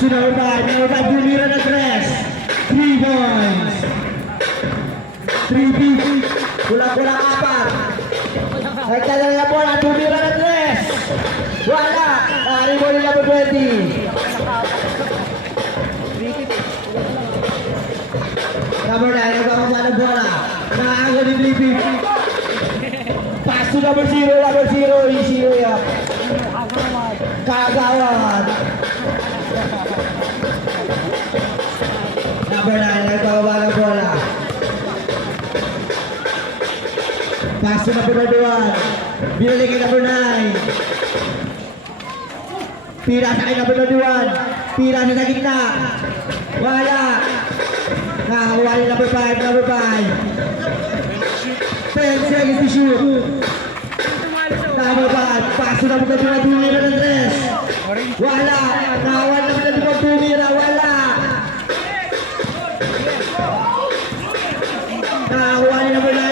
Paso number 5, tumira ng 3. 3 points. 3 feet. Kulang-kulang 4. Nagtala na bola, tumira ng 3. Wala. Nari mo nila po 20. Number 9, nagpapasa ng bola. Nakakago ni 3 feet. Paso number 0, easy way up. Kagawad. Number 9, nagpapasa ng bola. Paso number 21. Binalik kay number 9. Pira sa kay number 21. Pira sa gitna. Wala. Nakakuha ni number 5. 10 seconds to shoot. Number 5. Paso number 21. Tumira ng 3. Wala. Nakakuha ni number 21. Tumira. Wala. Nakakuha ni number 9.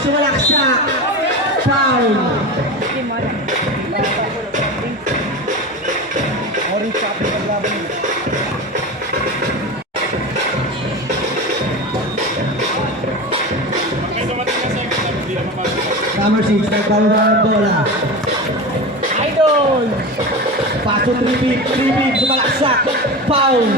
Sumalaksak. Foul. Number 6, nagpapasa ng bola. Idol! Paso 3 feet, sumalaksak. Foul.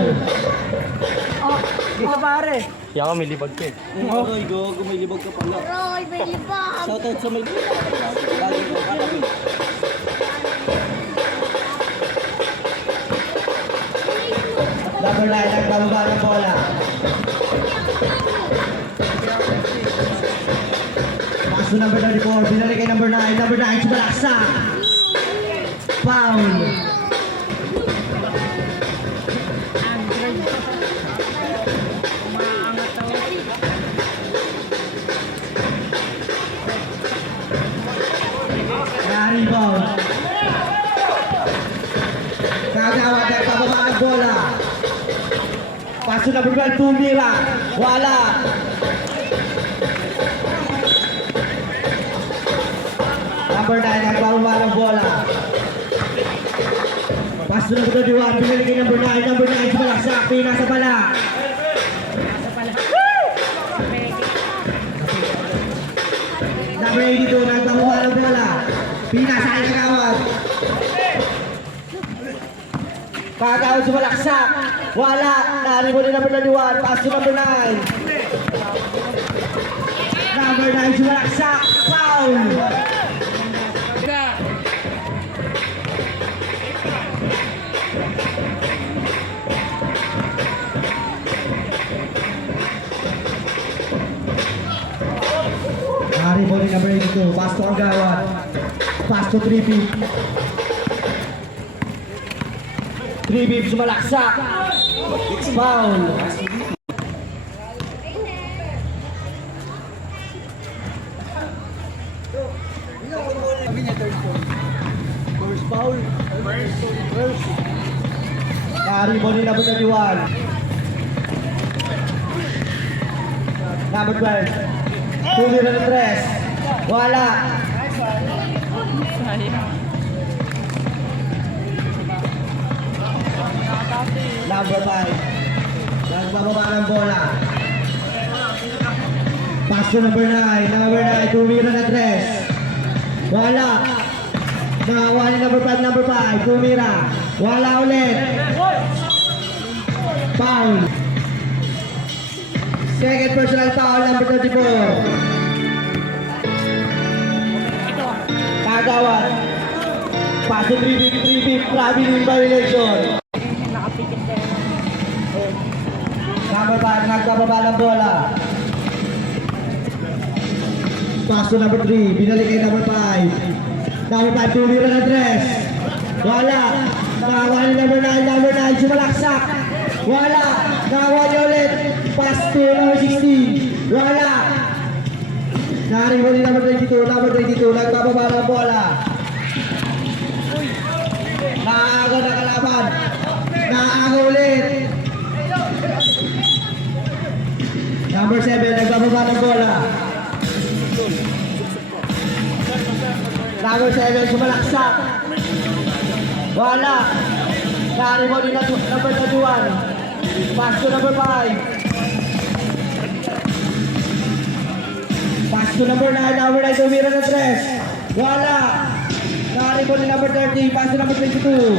Dito pare. Yan ka, may libag ka eh. Roy, go, may libag ka pala. Roy, may libag. Shoutout sa may libag. Lagi ko katabi. Number 9, nagpapasa ng bola. Paso number 34, binalik kay number 9. Number 9, sumalaksak. Foul. Rebound. Kagawad, nagpapasa ng bola. Paso number 12, tumira. Wala. Number 9, nagpapasa ng bola. Paso number 21, binalik kay number 9. Number 9, sumalaksak. Pina sa pala. Number 82, nagpapasa ng bola. Pina sa aking kagawad. Kagawad sumalaksak. Wala. Naribo ni number 21. Paso number 9. Number 9 sumalaksak. Foul. Naribo ni number 82. Paso kagawad. Paso 3 feet. 3 feet sumalaksak. Foul. Kami niya third point. First foul. First. Naribo ni number 31. Number 12. Tumira ng 3. Wala. Number 5. Nagbababa ng bola. Paso number 9. Number 9. Tumira ng 3. Wala. Nakakuha ni number 5. Tumira. Wala ulit. Foul. Second personal foul, number 34. Kagawad. Paso 3 feet, traveling violation. Number 5, nagkababa ng bola. Paso number 3, binalik kay number 5. Number 5, tumira ng 3. Wala. Nakakuha ni number 9, sumalaksak. Wala. Nakakuha niya ulit. Pass to number 16. Wala. Naribo ni number 22, nagkababa ng bola. Nakaago na kalaban. Nakaago ulit. Number 7, nagbababa ng bola. Number 7, sumalaksak. Wala. Nakaribol yung number 31. Pass to number 5. Pass to number 9. Number 9, tumira ng 3. Wala. Nakaribol yung number 30. Pass to number 22.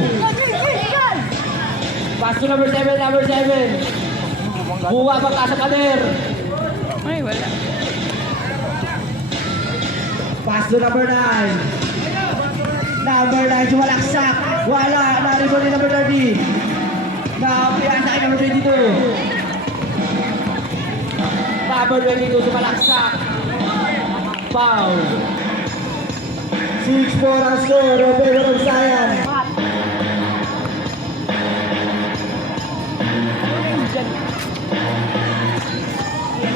Pass to number 7. Number 7. Buwa baka sa kader. Ay, wala. Pass to number 9. Number 9, sumalaksak. Wala. Nakaribol yung number 30. Nakapiyasa kay number 22. Number 22, sumalaksak. Foul. 6-4 ang score. Robert of Sayan.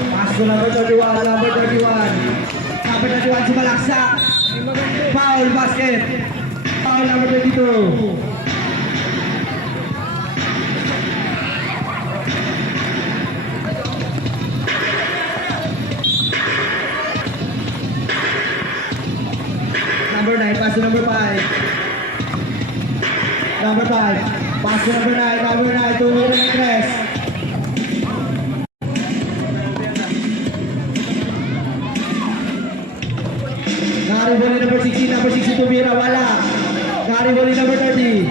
Pass to number 31. Number 31. Number 31, sumalaksak. Foul, basket. Foul, number 22. Number 9, pass to number 5. Number 5, pass to number 9. Number 9, tumira ng 3. Nakaribol yung number 16. Number 16, tumira. Wala. Nakaribol yung number 30.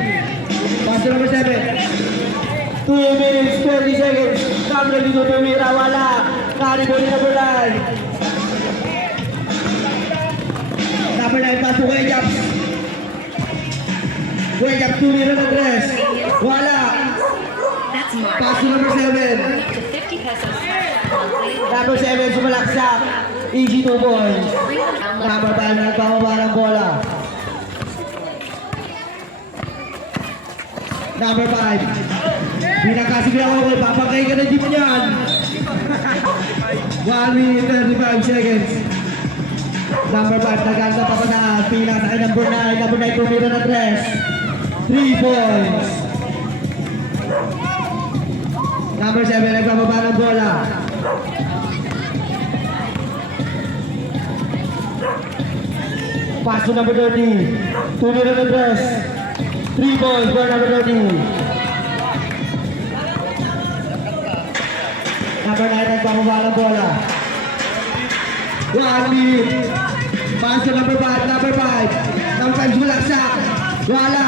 Pass to number 7. 2 minutes, 30 seconds. Number 22, tumira. Wala. Nakaribol yung number 9. Number 9, pass to Wejap. Wejap, tumira ng 3. Wala. That's more. Pass to number 7. To 50 pesos monthly. Number 7, sumalaksak. Easy 2 points. Number 5, nagpapaba ng bola. Number 5. Pinagkasigaw ako, papakay ka na jeep niyan. 1 minute 35 seconds. Number 5, naganda pa pa na. Pinasa kay number 9. Number 9, tumira ng 3. 3 points. Number 7, nagpapaba ng bola. Pass to number 30. Tumira ng 3. 3 points for number 30. Number 9, nagpapaba ng bola. 1 minute. Pass to number 5. Number 5. Number 5, sumalaksak. Wala.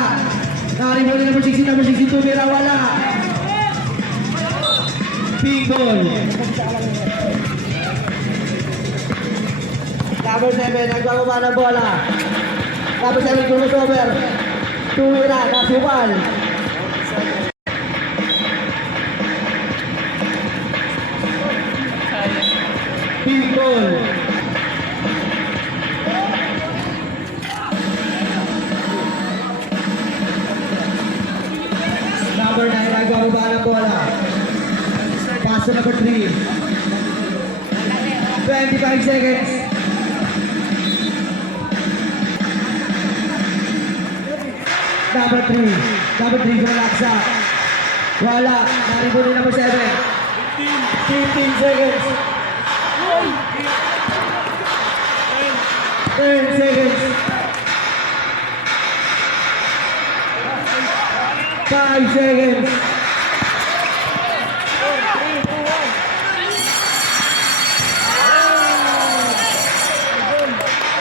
Nakaribol ni number 16. Number 16, tumira. Wala. Big ball. Number 7, nagbababa ng bola. Number 7, crossover. Tumira, nasubal. Big ball. Number 9, nagbababa ng bola. Pass to number 3. 25 seconds. Number 3. Number 3, sumalaksa. Wala. Naribol ni number 7. 15 seconds. 10 seconds. 5 seconds.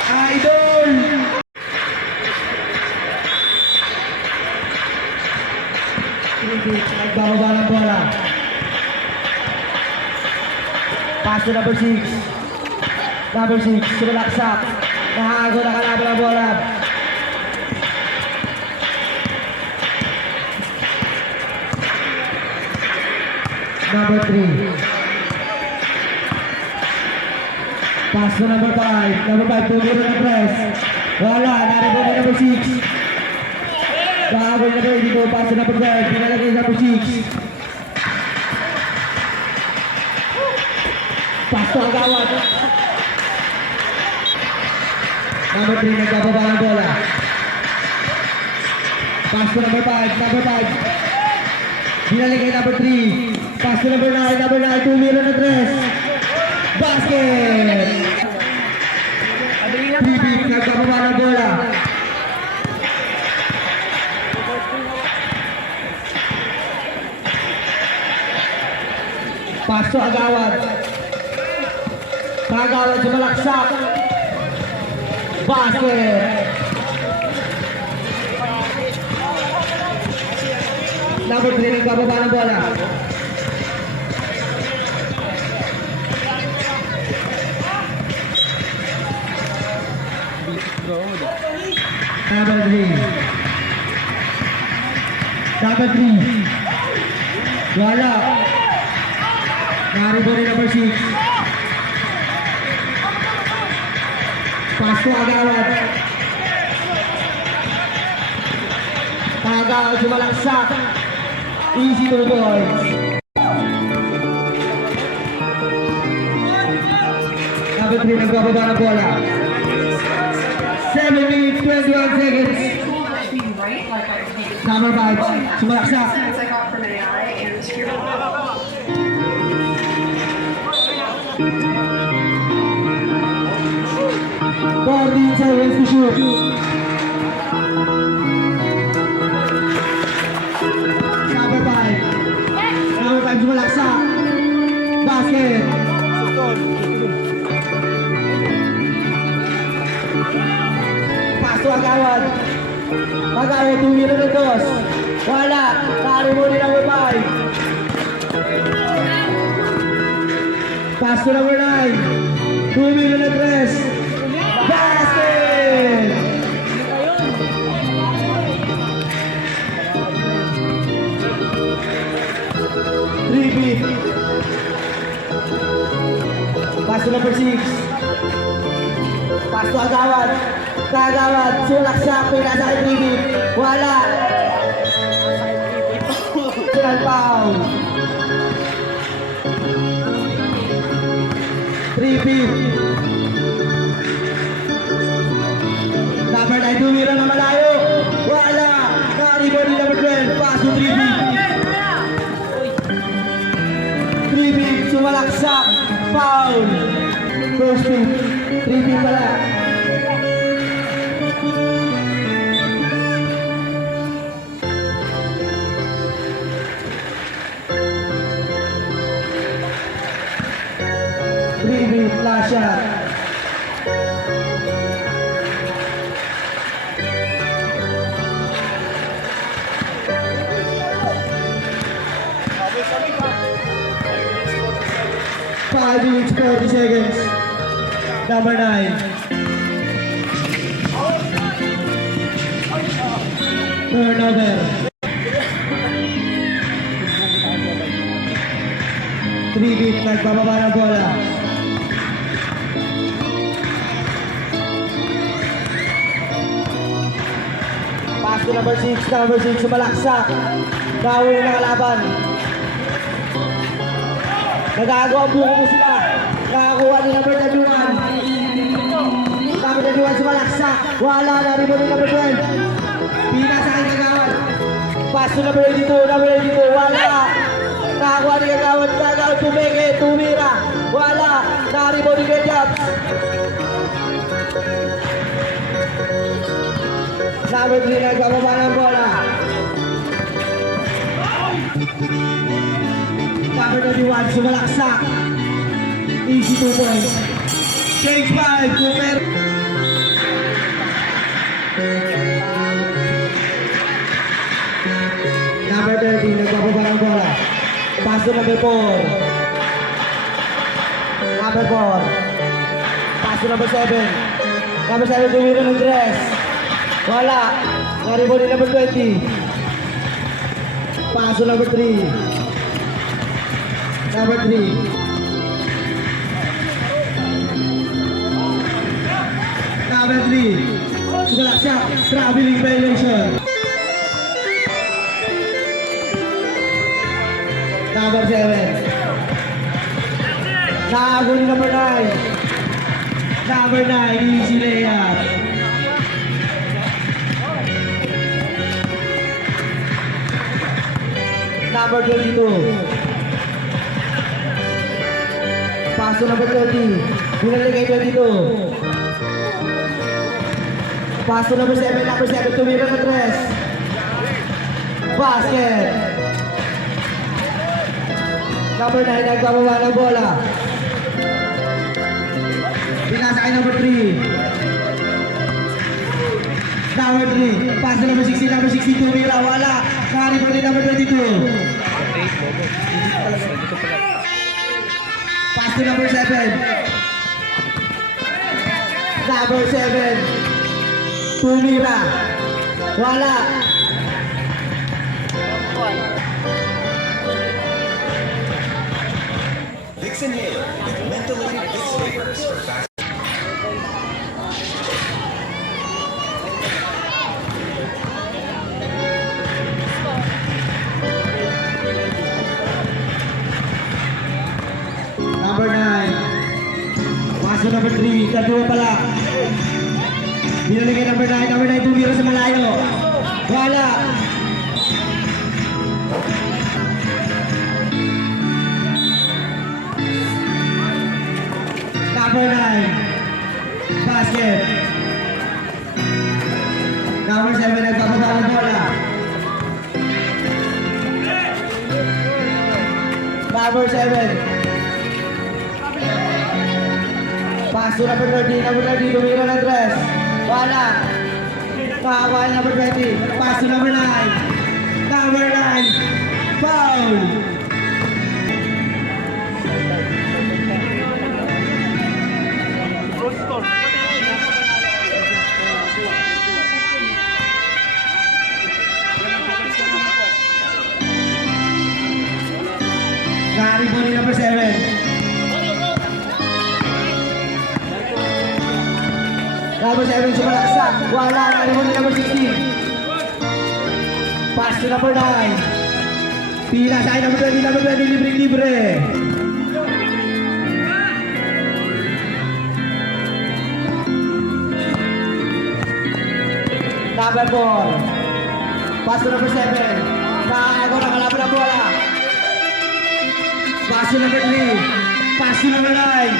Idol! Nagbababa ng bola. Pass to number 6. Number 6, sumalaksak. Nahago na kalaban ng bola. Number 3. Pass to number 5. Number 5, tumira ng press. Wala, naribol ni number 6. Bago na rin dito, pass to number 12. Pinalagay number 6. Pass to agawat. Number 3, nagbababa ng bola. Pass to number 5. Number 5. Binalagay number 3. Pass to number 9. Number 9, tumira ng 3. Basket! Bibig, nagbababa ng bola. Paso agawad. Agawad sumalaksak. Basket. Number 3 nagbababa ng bola. Number 3. Number 3. Wala. Naribo rin number 6. Pasto agawad. Agawad sumalaksak. Easy 2 points. Number 3 nagbababa ng bola. 7 minutes, 21 seconds. Watch me right like I was making Number 5, sumalaksak. I got from an AI and here. 14 seconds to shoot. Number 5. Number 5, sumalaksak. Basket. Paso agawad. Agawad, tumira ng dos. Wala. Kari mo rin number 5. Paso number 9. Tumira ng 3. Basket! Repeat. Paso number 6. Paso agawad. Kagawad. Sulaksak. Pinasakit repeat. Wala. Final foul. Repeat. Number 9, tumira na malayo. Wala. Naribo ni number 12. Paso 3-beat. 3-beat. Sumalaksak. Foul. First beat. 3-beat pala. Three-beat. Last shot. Five minutes, 40 seconds. Number 9. Turnover. 3-beat, nagbababa ng bola. Pass to number 6, sumalaksak. Nahuli na kalaban. Nagagawa ang buko mo sila. Nakakuha ni number 31. Number 31 sumalaksak. Wala na rin mo ni number 12. Pinasa kay Kagawad. Pass to number 82. Wala. Nakakuha ni Kagawad. Kagawad tumeke. Tumira. Wala. Nari mo ni Kagawad. Number 3 nagbababa ng bola. Number 31, sumalaksak. Easy 2 points. Change 5, Cooper. Number 30, nagbababa ng bola. Pass to number 4. Number 4. Pass to number 7. Number 7, tumira ng dress. Wala. Naribo ni number 20. Pass to number 3. Number 3. Number 3. Sumalaksak. Traveling violation. Number 7. Nakago ni number 9. Number 9. Easy layup. Number 22. Paso number 30. Binalik kay 22. Paso number 7. Tumira ng 3. Basket. Number 9, nagbababa ng bola. Pinasa kay number 3. Number 3. Pass to number 16, number 62. Mira, wala. Nakaribon din number 22. Pass to number 7. Number 7. Tumira. Wala. Vicks Inhaler with mentholated Vicks flavors for fast. Number 9. Paso number 3. Kadua pala. Binalik kay number 9. Number 9 tumira sa malayo. Wala. Number 9. Basket. Number 7. Nagpapaba ng bola. Number 7. Pass to number 30, number 30, tumira ng dress. Wala. Nakakuha yung number 20. Pass to number 9. Number 9. Foul. Nakaribon ni number 7. Number 7 sumalaksak. Wala. Nakaribon ni number 16. Pass to number 9. Pila sa number 20. Number 20. Libre-libre. Number 4. Pass to number 7. Nakakago na kalaban ng bola. Pass to number 3. Pass to number 9.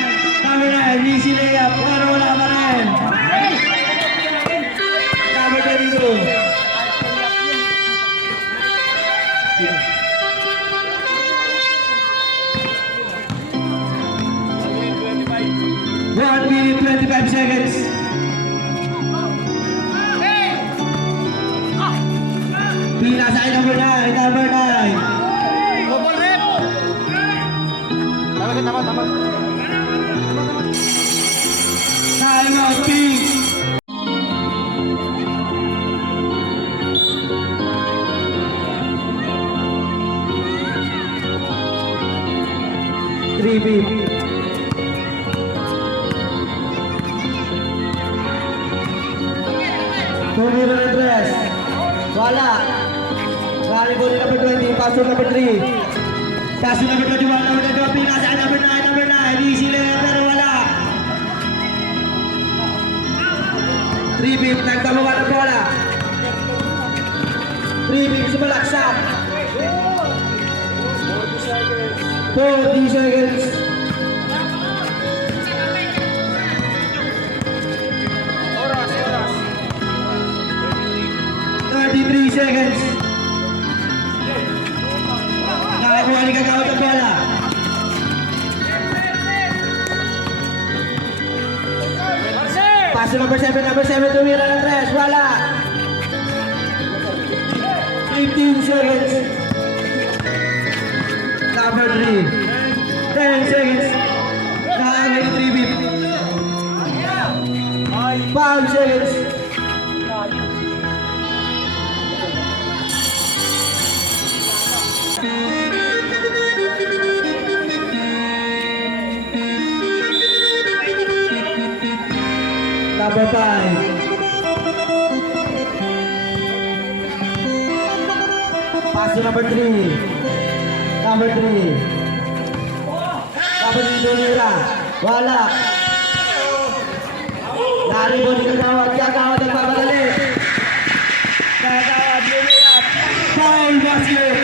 Number 9. Easy layup. Pero wala pa rin. Number 22. One minute, 25 seconds. Pila sa number 9. Number 9. Time out, King. Three beat. Tumira ng dress. Wala. Nakaribon ni number 20. Pass to number 3. Pass to number 21. Number 21. Pinasa number 9. Number 9. Easy layup pero wala. 3 beat. Nagtabawa ng bola. 3 beat. Sumalaksak. 40 seconds. Three seconds. Nakakuha ni Kagawad ang bola. Pass to number 7. Number 7 tumira ng tres. Wala. 15 seconds. Number 3. 10 seconds. Nakakuha ni 3 beat. 5 seconds. Number 5. Pass to number 3. Number 3. Number 3 tumira. Wala. Naribon ni Kagawad. Kagawad ang papadali. Kagawad lumiyap. Foul basket.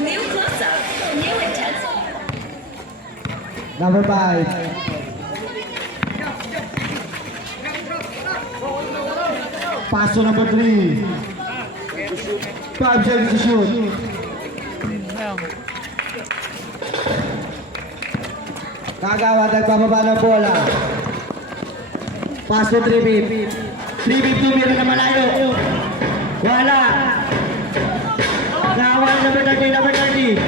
New close-up, new intensity. Number 5. Paso number 3. 5 seconds to shoot. Kagawa, nagbababa ng bola. Pass to 3-beat. 3-beat, tumira na malayo. Wala. Kagawa, number 30, number 30.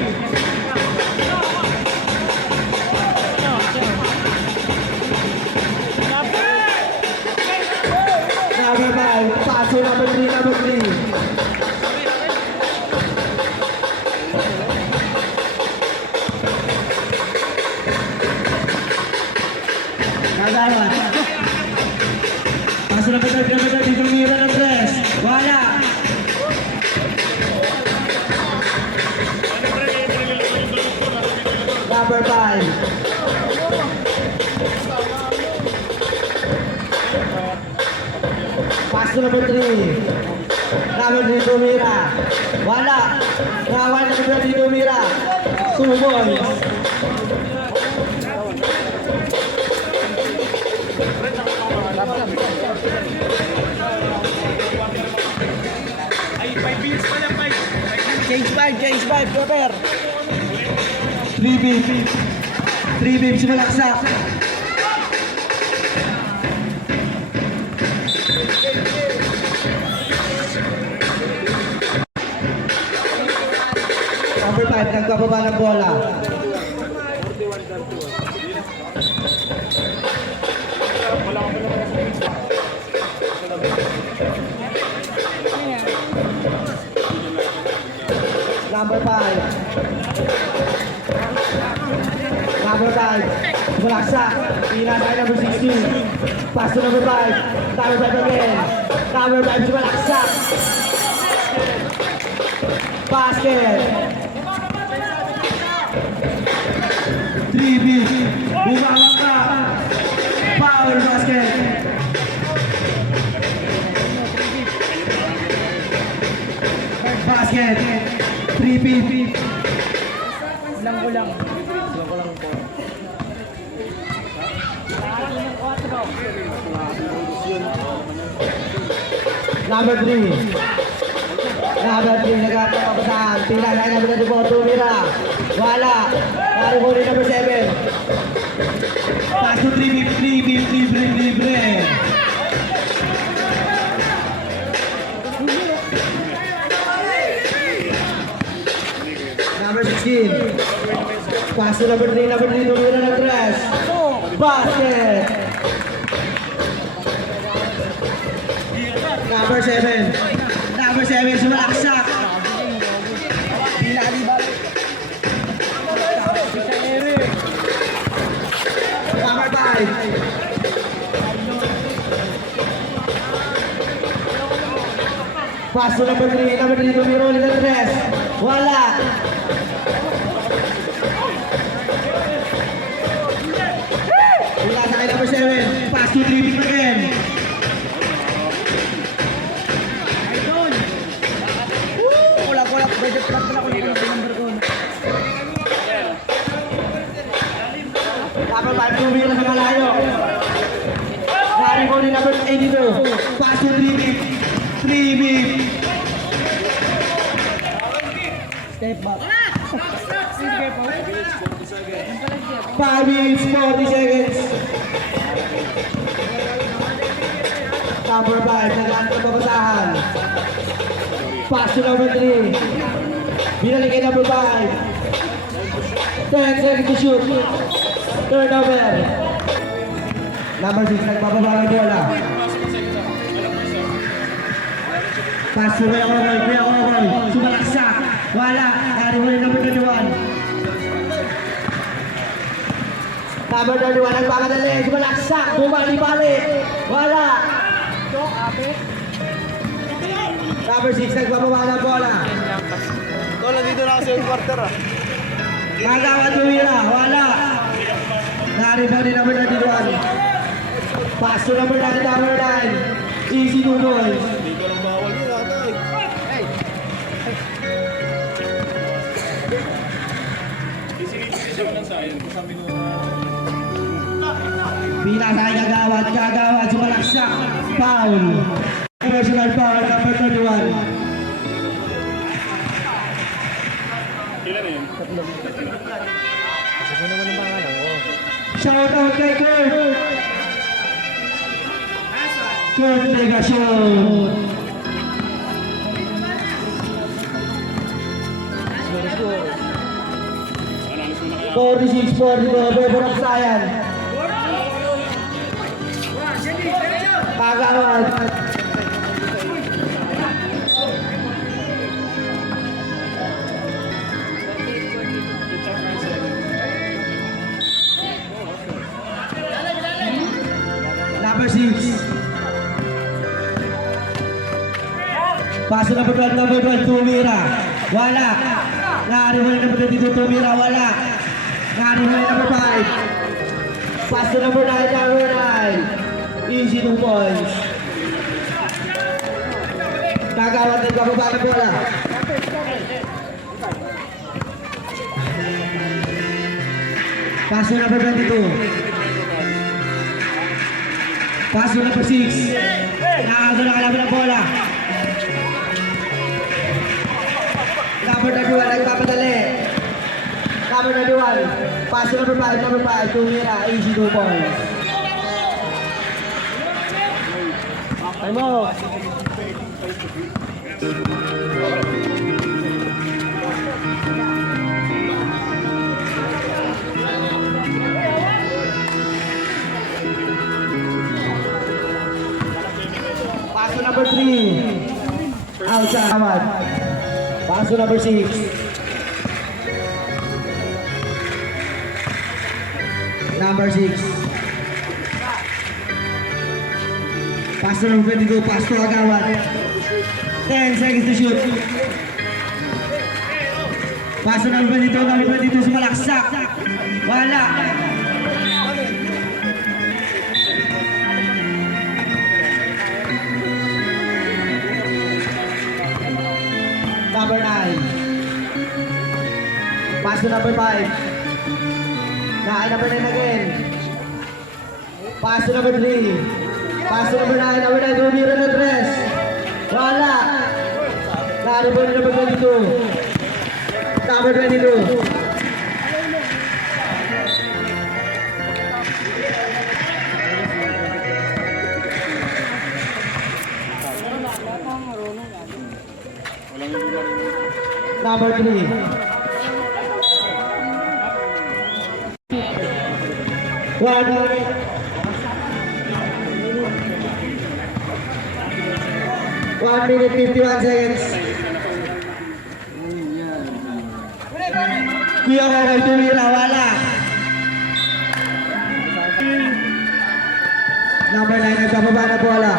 Number 5, paso number 3, number 3. Kagawa. Paso number 30, number 30. Tumira ng press. Wala. Number 5. Pass to number 3. Number 3, tumira. Wala. Rawan number 3, tumira. 2 points. Change 5, Robert. 3 beams. 3 beams malaksak. Number 5, nagbababa ng bola. Number 5. Number 5. Malaksak. Pila tayo number 16. Pass to number 5. Number 5 again. Number 5 malaksak. Basket. 3 beat. Bumawang ka. Power basket. Basket. 3 beat. Lang ko lang po. Number 3. Number 3, nagkakapapasahan. Pila na number 24, tumira. Wala. Naruhuli number 7. Pass to 3 beat, libre. Number 16. Pass to number 3, tumira ng 3. Basket. Number 7. Number 7, sumalaksak. Number 5. Pass to number 3, tumira ulit ng 3. Wala. Wala sa akin number 7. Pass to 3 beat again. Budget lang pala ko yung number ko. Number 5, tumira sa malayo. Nari ko ni number 82. Pass to 3 beat. 3 beat. Step back. 5 minutes, 40 seconds. Number 5, nag-aantay papasahan. Pass to number 3. Binalik kay number 5. 10 seconds to shoot. Turnover. Number 6, nagbababa ng bola. Pass to Kuya Kokoy. Sumalaksak. Wala. Naruhuli number 21. Number 31, nagpapadali. Sumalaksak. Bumali-bali. Wala. Number 6, nagbababa ng bola. Tol, nandito na kasi yung quarter ah. Kagawa tumira. Wala. Naribo ni number 31. Pass to number 9, number 9. Easy Nunoy. Dito lang bawal yun ata eh. Hey! Pila sa kay Kagawad. Sumalaksak. Foul. personal foul, number 21. Shout out kay Kurt. Kurt Legasyon. 46-44, Bebor of Sayan. Kagawad. Number 6. Paso number 12, Tumira. Wala. Nari mo number 22, Tumira. Wala. Nari mo number 5. Paso number 9, number 9. Easy 2 points. Kagawad ng kababa ng bola. Paso number 22. Paso number 6. Nakakago na kalaban ng bola. Number 31, nagpapadali. Number 31. Paso number 5, Tumira. Easy 2 points. Time out. Paso number 3. Outside. Ahmad. Paso number 6. Number 6. Paso number 22. Paso Agawad. 10 seconds to shoot. Paso number 22. Number 22 sumalaksak. Wala. Number 9. Pass to number 5. Nine, number 9 again. Pass to number 3. Pass to number 9. Number 9, Rumira na dress. Wala. Naribon na number 22. Number 22. Number 3. One minute. One minute, 51 seconds. Kuya ko kay Tumira, wala. Number 9, nagpapaba na bola.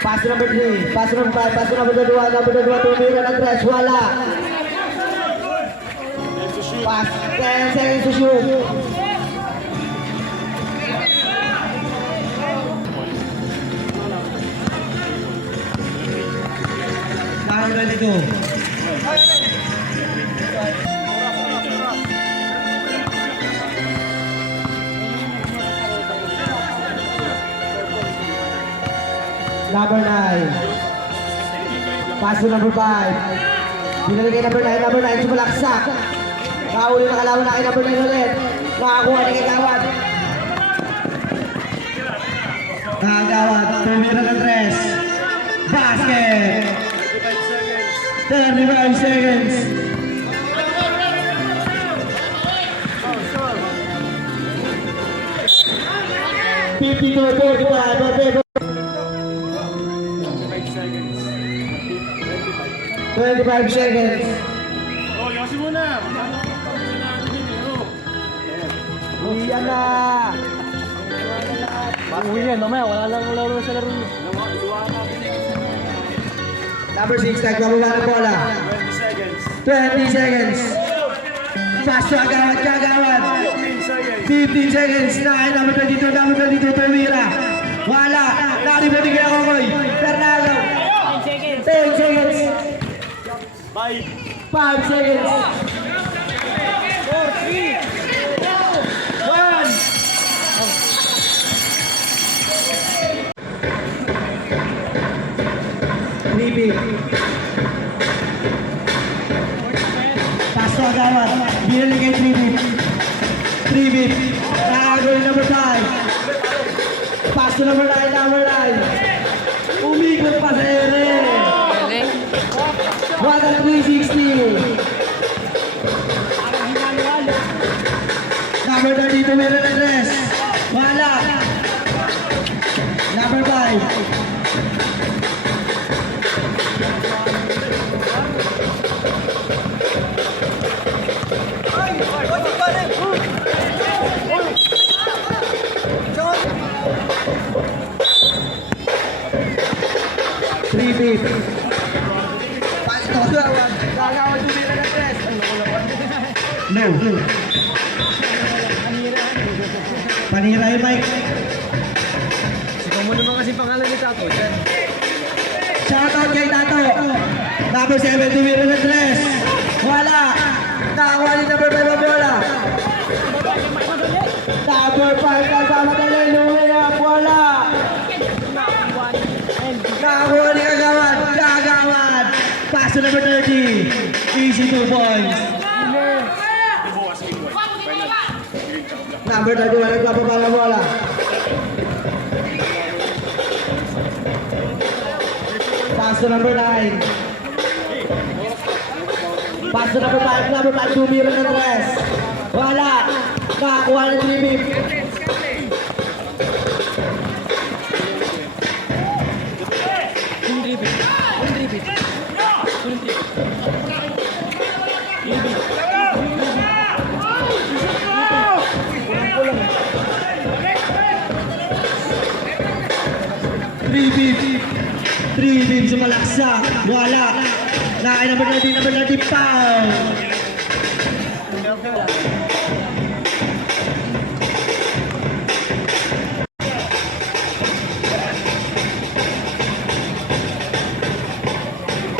Pass number 3, pass number 5, pass number 2, number 2, Tumira ng dress, wala. Pass, 10 seconds to shoot. Number 22. Number 9. Pass to number 5. Pinali kay number 9. Number 9, sumalaksak. Nakahuli na kalawan na kay number 9 ulit. Nakakuha na kay Gawad. Gawad. Tumira ng dress. Basket. 35 seconds. $52, 45, 25 seconds. Oh, yosi muna. Uyan na. Uwi yan, mamaya. Wala lang laro sa laro. Number 6, nagbababa ng bola. 20 seconds. Fast to Agawad, Kagawad. 15 seconds. 9, number 22, Tumira. Wala. Naribodi kaya Kokoy. Fernando. 10 seconds. 5 seconds. 4, 3, 2, 1. Paso agawat. Binalik kay 3 beep. 3 beep. Nakagawin number 5. Pass to number 9, number 9. Umikot pa sa ere. 1,360. Number 30, tumira ng dress. Wala. Number 5. Three beep. Gagawin tumira ng dress. No. Panira yung mic. Ikaw mo naman kasi pangalan ni Tato. Diyan. Shoutout kay Tato. Number 7, tumira ng dress. Wala. Nakakuha ni number 5 ang bola. Number 5, nagpamadali. Lumiyap. Wala. Nakakuha ni Kagawad. Kagawad. Pass to number 30. Easy 2 points. Number 31, nagpapabala ng bola. Pass to number 9. Pass to number 5. Number 5, tumira ng dress. Wala. Nakakuha ng 3 beep. Three beep sumalaksak. Wala. Nakay number 30, foul.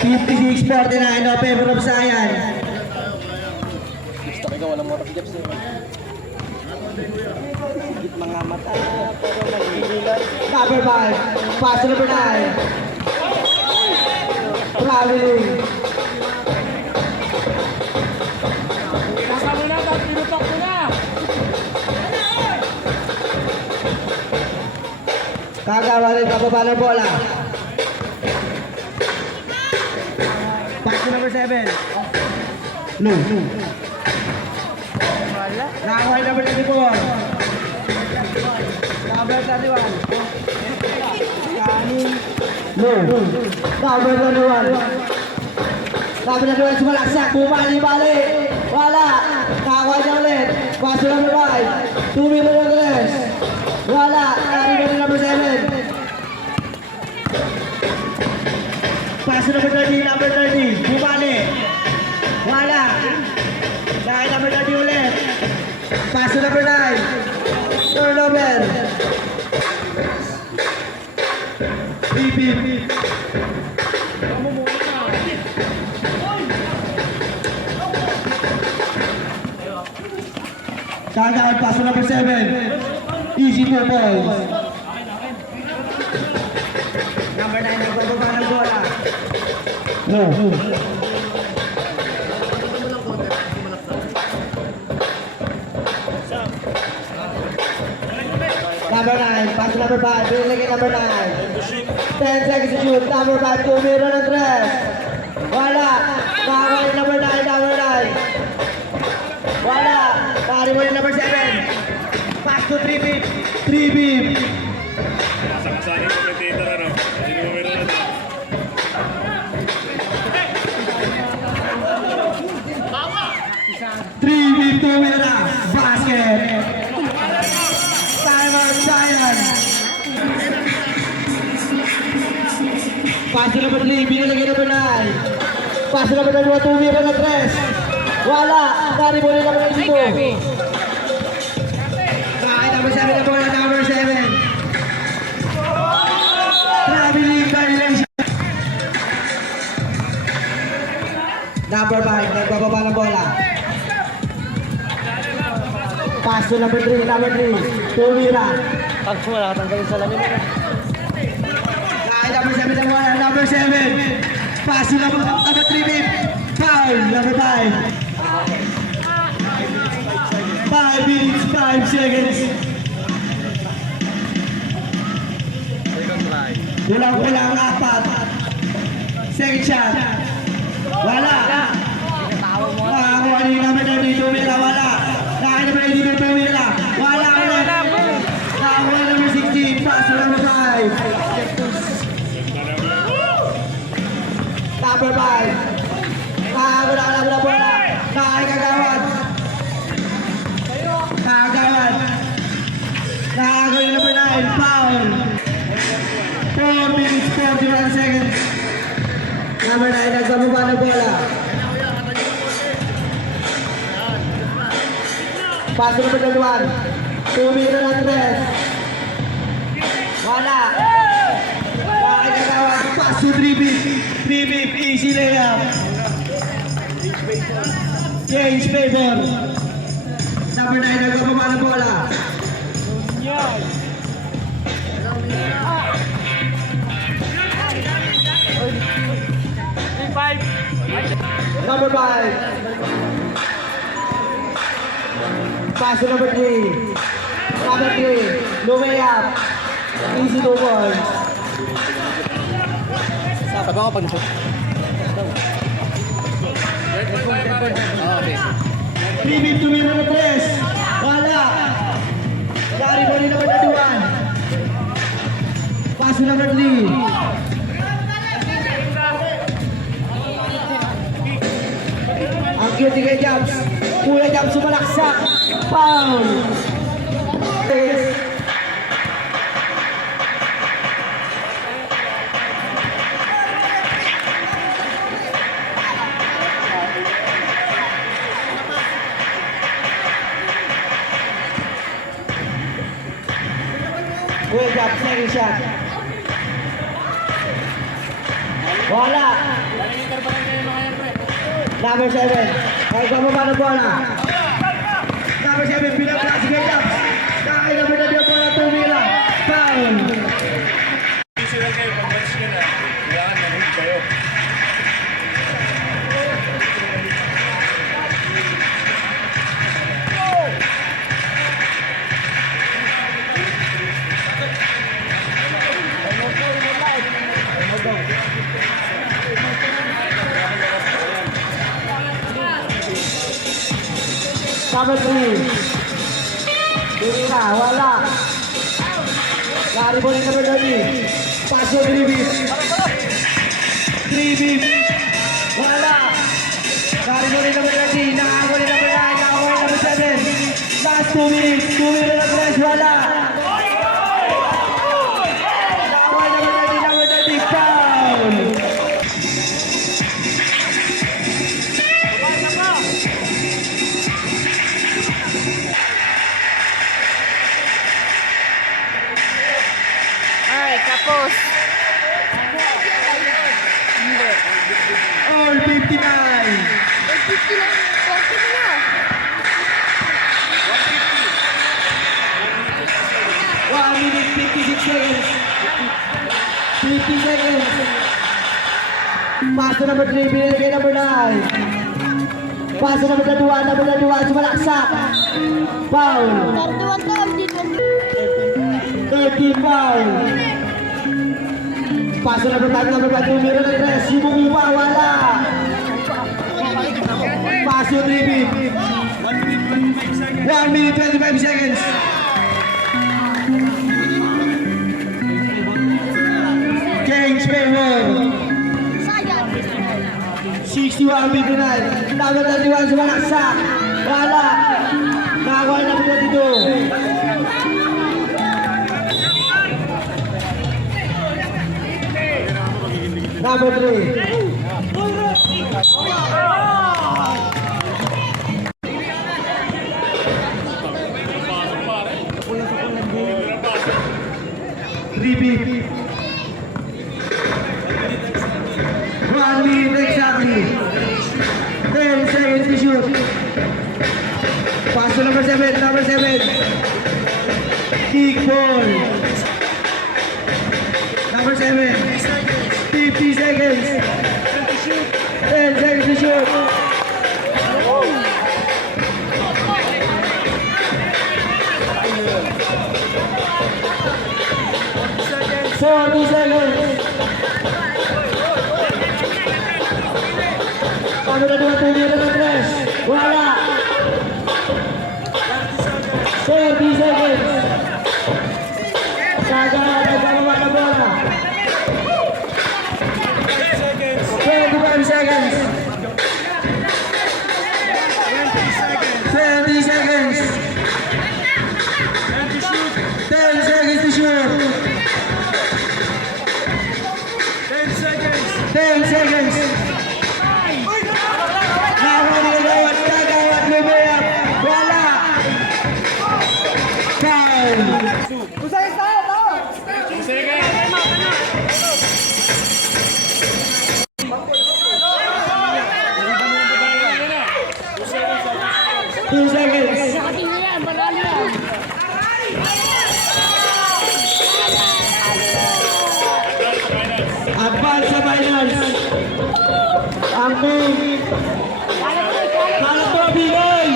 $56-49 no favor of Zion. Gusto ko ikaw, walang motor si Jeps. Mga mata, pero nagbibilan. Number 5, pass to number 9. Traveling. Nasa mo na, tapos pinutok mo na. Kagawa rin pababa ng bola. Pass to number 7. No. Nakakuha yung number 24. Number 31. No. Number 31. Number 31 sumalaksak. Bumali-bali. Wala. Nakakuha niya ulit. Pass to number 5. 2 minutes ng dress. Wala. Nakakuha niya number 7. Pass to number 30. Number 30. Bumali. Wala. Nakakuha number 30 ulit. Pass to number 9. Turnover. Beep. Kagawad, pass to number 7. Easy 2 points. Number 9, nagbababa ng bola. No. Number 9, pass to number 5. Binigay number 9. 10 seconds to shoot. Number 5, tumira ng dress. Wala. Nakakawin number 9, number 9. Wala. Pari mo yung number 7. Pass to 3 beep. 3 beep. Kasama yung competitor, ano? Kasi numero na ito. 3 beep, tumira. Basket. Time out, Zion. Pass to number 3, binalagay number 9. Pass to number 2, tumira ng dress. Wala. Pari mo yung number 82. Kahit number 7 na bola, number 7. Traveling violation. Number 5, nagbababa ng bola. Pass to number 3, tumira. Pag sumala, tanggalin sa lamin. Kahit number 7 na bola, number 7. Pass to number 3, beep. Foul, number 5. Kulang-kulang 4. Second shot. Wala. Nakakuha ni number 30, tumira, wala. Nakakuha number 30, tumira. Wala ulit. Nakakuha number 16, pass to number 5. Number 5. Nakakuha na bola. Nakakagawad. Nakakagawad. Nakakuha number 9, foul. 4 minutes, 41 seconds. Number 9, nagbababa ng bola. Pass to number 21. Tumira ng 3. Wala. Nakakagawa. Pass to 3-bit. 3-bit, easy layup. Change favor. Number 9, nagbababa ng bola. Number 5. Pass to number 3. Number 3. Lumayap. Easy 2 points. Sabi ako pag ito. Okay. 3-bit, tumira ng 3. Wala. Gary Bonnie number 31. Pass to number 3. Ang cute kay Jams. Kuya Jams sumalaksak. Foul. Kuya Jams, second shot. Wala. Number 7. Ay, bababa ng bola. Number 7, pinabla si Kuya Jams. Nakakilabot na din ang bola, tumira. Foul. Easy lang kayo, pag-match nyo na. Kailangan manhid kayo. Number 3. Tumira, wala. Gary Bonnie number 30. Pass yung 3-bit. 3-bit. Wala. Gary Bonnie number 30. Nakakuha ni number 9. Nakakuha ni number 7. Last 2 minutes. 2 minutes na 3. Wala. Nakakuha ni number 30. Number 30. Foul. Ay, tapos. All 59. 1 minute 56 seconds. 50 seconds. Pass to number 3, binili kay number 9. Pass to number 21, number 21, sumalaksak. Foul. 13 foul. Pass to number 5, number 5, tumira ng 3. Sumuko pa, wala. Pass to 3-bit. 1 minute 25 seconds. Change favor. 61-59. Number 31 sumalaksak. Wala. Nakakuha na po dito. Number 3. Repeat. 1 minute exactly. 10 seconds to shoot. Pass to number 7, number 7. Kick ball. Number 7. 50 seconds. 10 seconds to shoot. 40 seconds. Paano na naman tumira ng tres? Wala. 30 seconds. Kagawad, nagkakawa na bola. 25 seconds. 30 seconds. 10 seconds to shoot. 10 seconds. Kagawad, lumayap. Wala. Foul. 2 seconds. Two seconds. Advance sa finals. Ang team. Kalat mo, Binoy!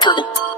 Turtle.